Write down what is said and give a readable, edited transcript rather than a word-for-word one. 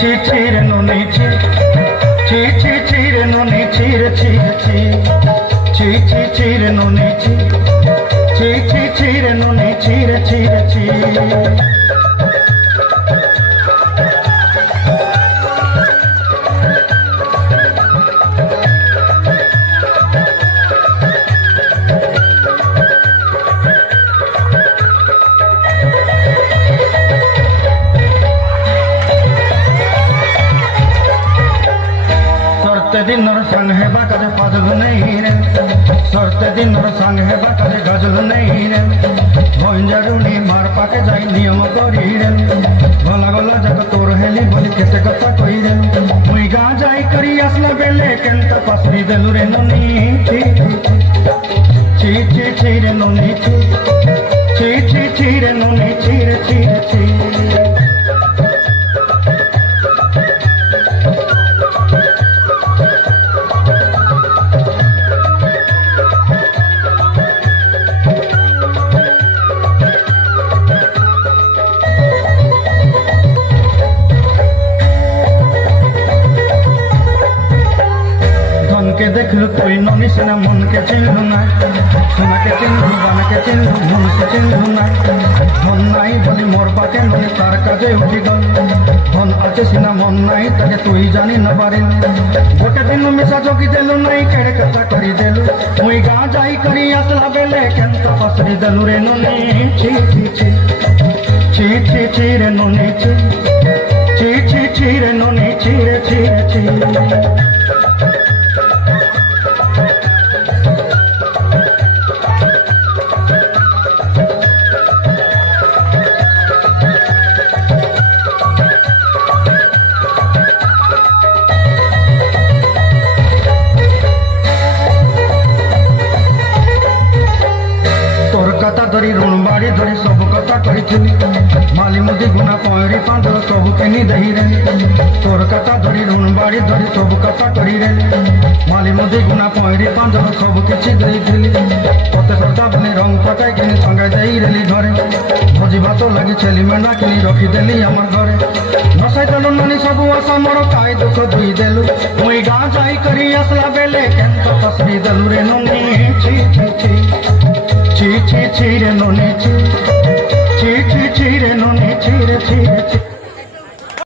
ছি ছি রে নুনি ছি ছি ছি ছি রে নুনি ছি রে ছি ছি ছি ছি ছি রে নুনি ছি ছি ছি ছি রে নুনি ছি রে ছি রে ছি सरते दिन संग है बाकाजे फाजल नहीं रे सरते दिन संग है बाकाजे गजल नहीं रे भंजारुनी मार पाके जाई नियम करी रे भला गला जग तोर हेली बोली केते कथा कई रे मुई गा जाई करी असला बेले केंता पसरी देलु रे ननी ची ची ची ची रे ननी ची ची ची ची रे ननी ची रे ची रे ची के देखलु तुई ननी सेना मन के चिन्हु ना सोना के चिन्हु गाना के चिन्हु मन से चिन्हु ना मन नाई बोली मोर पाके ननी तार काजे उठी गल मन आछे सिना मन नाई ताके तुई जानी न पारिन गोटे दिन मिसा जोगी देलु नाई केड़े कथा करी देलु मुई गा जाई करी असला बेले केंता पसरी देलु रे ननी छी छी छी छी छी छी रे ननी छी छी छी छी रे ननी छी रे छी रे छी धरी ऋण बाड़ी धरी सब कथा कही माली मुदी गुना पयरी पांदर सब केनी दही रे तोर कथा धरी ऋण बाड़ी धरी सब कथा कही रे माली मुदी गुना पयरी पांदर सब किछि दही थी तते श्रद्धा बनी रंग पकाई किनी संगे दही रेली घरे भोजी भात लगी छेली मेंढा किनी रखी देली हमर घरे नसाई देलु ननी सब आशा मोर काई दुख दुई देलु मुई गा जाई करी असला बेले केंता पसरी देलु रे ननी छी छी छी ची ची ची रे ननी ची ची ची ची रे ननी ची रे ची रे ची